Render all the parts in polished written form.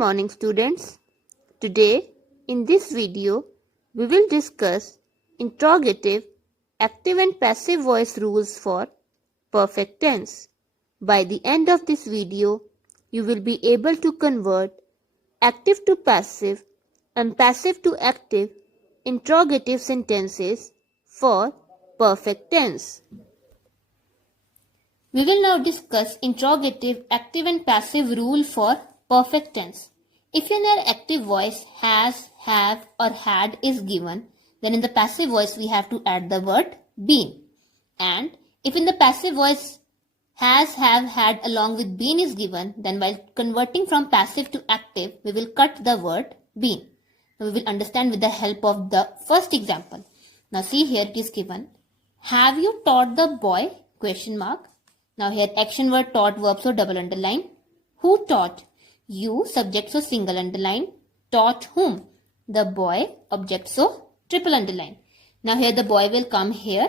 morning students. Today in this video we will discuss interrogative, active and passive voice rules for perfect tense. By the end of this video you will be able to convert active to passive and passive to active interrogative sentences for perfect tense. We will now discuss interrogative, active and passive rule for perfect tense. If an active voice has, have or had is given, then in the passive voice we have to add the word been. And if in the passive voice has, have, had along with been is given, then while converting from passive to active, we will cut the word been. Now we will understand with the help of the first example. Now see here it is given. Have you taught the boy? Question mark. Now here action word taught verb so double underline. Who taught? You subject so single underline. Taught whom? The boy object so triple underline. Now here the boy will come here.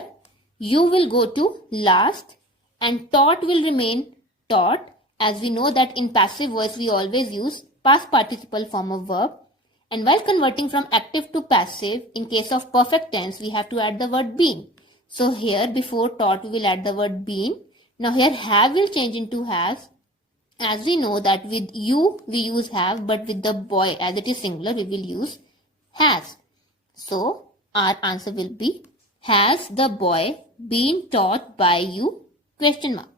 You will go to last and taught will remain taught, as we know that in passive voice we always use past participle form of verb. And while converting from active to passive, in case of perfect tense, we have to add the word been. So here before taught we will add the word been. Now here have will change into has, as we know that with you we use have, but with the boy as it is singular we will use has. So our answer will be, has the boy been taught by you? Question mark.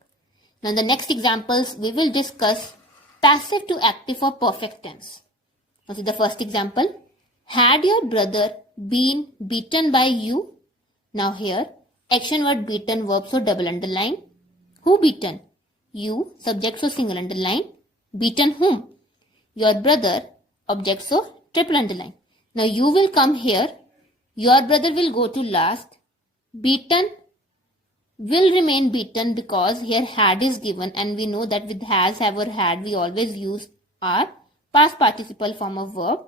Now in the next examples we will discuss passive to active for perfect tense. Now see the first example. Had your brother been beaten by you? Now here action word beaten verb so double underline. Who beaten? You subject so single underline. Beaten whom? Your brother object so triple underline. Now you will come here. Your brother will go to last. Beaten will remain beaten because here had is given, and we know that with has, have or had we always use our past participle form of verb.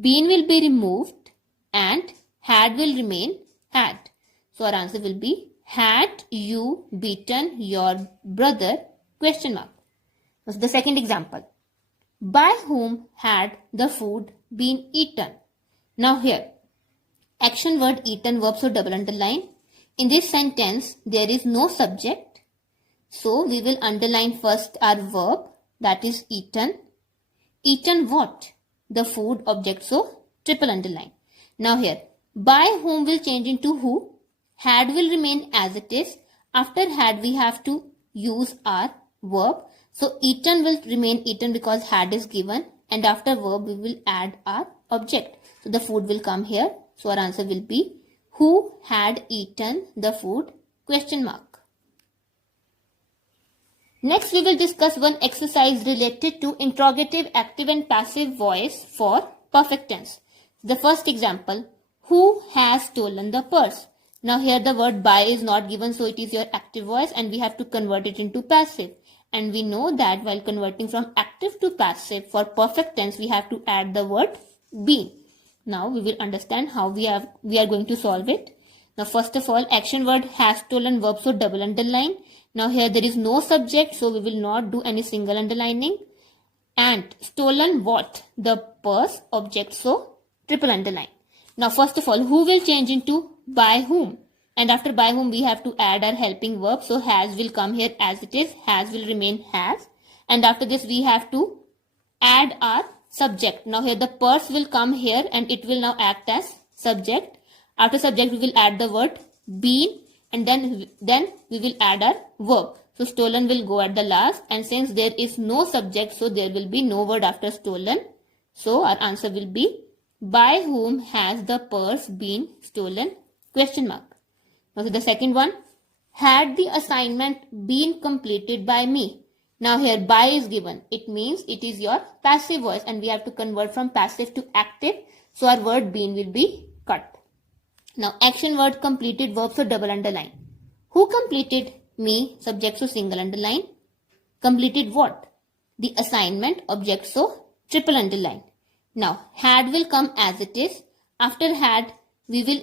Been will be removed and had will remain had. So our answer will be, had you beaten your brother? Question mark. Now the second example. By whom had the food been eaten? Now here action word eaten verb so double underline. In this sentence there is no subject. So we will underline first our verb, that is eaten. Eaten what? The food object so triple underline. Now here by whom will change into who. Had will remain as it is. After had we have to use our verb. So eaten will remain eaten because had is given, and after verb we will add our object. So the food will come here. So our answer will be, who had eaten the food? Question mark. Next we will discuss one exercise related to interrogative, active and passive voice for perfect tense. The first example, who has stolen the purse? Now here the word by is not given, so it is your active voice and we have to convert it into passive. And we know that while converting from active to passive for perfect tense we have to add the word been. Now we will understand how we are going to solve it. Now first of all action word has stolen verb so double underline. Now here there is no subject, so we will not do any single underlining. And stolen what? The purse object so triple underline. Now first of all who will change into by whom, and after by whom we have to add our helping verb. So has will come here as it is, has will remain has, and after this we have to add our subject. Now here the purse will come here and it will now act as subject. After subject we will add the word been, and then we will add our verb. So stolen will go at the last, and since there is no subject so there will be no word after stolen. So our answer will be, by whom has the purse been stolen? Question mark. Now the second one, had the assignment been completed by me? Now here by is given. It means it is your passive voice and we have to convert from passive to active. So our word been will be cut. Now action word completed verb so double underline. Who completed? Me subject so single underline. Completed what? The assignment object so triple underline. Now had will come as it is. After had we will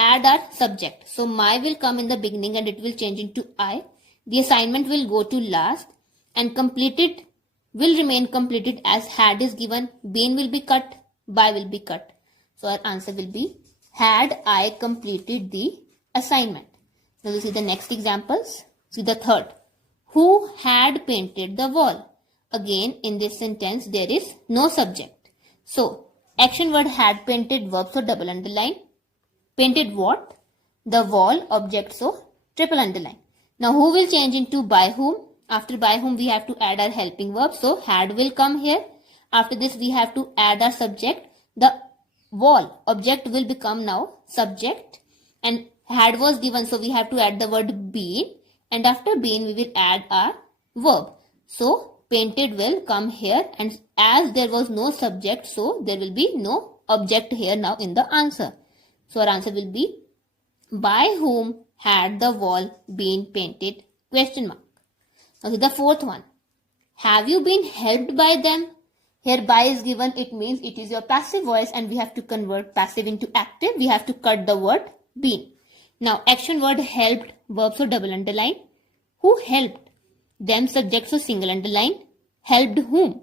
add our subject. So my will come in the beginning and it will change into I. The assignment will go to last, and completed will remain completed as had is given, been will be cut, by will be cut. So our answer will be had I completed the assignment. Now we'll see the next examples. See the third. Who had painted the wall? Again, in this sentence, there is no subject. So, action word had painted, verb, so double underline. Painted what? The wall, object, so triple underline. Now, who will change into by whom? After by whom, we have to add our helping verb. So, had will come here. After this, we have to add our subject. The wall, object will become now subject. And had was given, so we have to add the word been. And after been, we will add our verb. So, painted will come here, and as there was no subject, so there will be no object here now in the answer. So, our answer will be by whom had the wall been painted? Question mark. Now, the fourth one. Have you been helped by them? Here by is given, it means it is your passive voice and we have to convert passive into active. We have to cut the word been. Now, action word helped, verb, so double underline. Who helped? Them, subject, so single underline. Helped whom?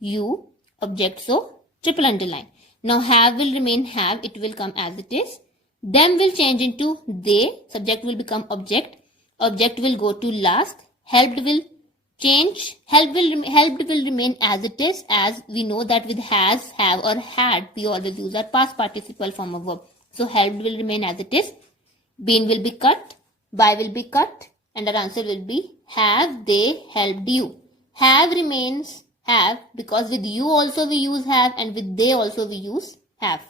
You, object, so triple underline. Now, have will remain have, it will come as it is. Them will change into they, subject will become object. Object will go to last. Helped will change. Helped will remain as it is, as we know that with has, have or had, we always use our past participle form of verb. So, helped will remain as it is. Been will be cut. By will be cut. And our answer will be have they helped you. Have remains have because with you also we use have and with they also we use have.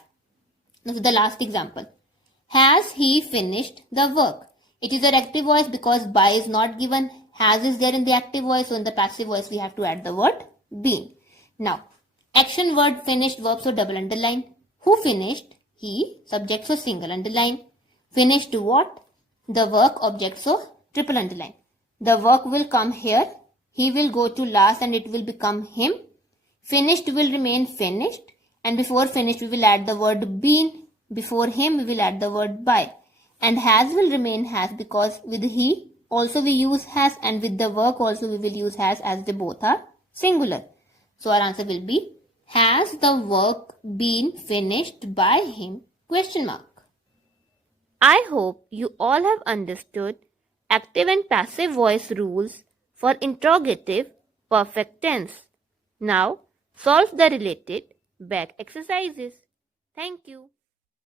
Now the last example. Has he finished the work? It is our active voice because by is not given. Has is there in the active voice, so in the passive voice we have to add the word been. Now, action word finished, verb, so double underline. Who finished? He, subject, so single underline. Finished what? The work, object, so triple underline. The work will come here. He will go to last and it will become him. Finished will remain finished. And before finished, we will add the word been. Before him, we will add the word by. And has will remain has because with he, also we use has, and with the work also we will use has, as they both are singular. So our answer will be, has the work been finished by him? Question mark. I hope you all have understood active and passive voice rules for interrogative perfect tense. Now solve the related back exercises. Thank you.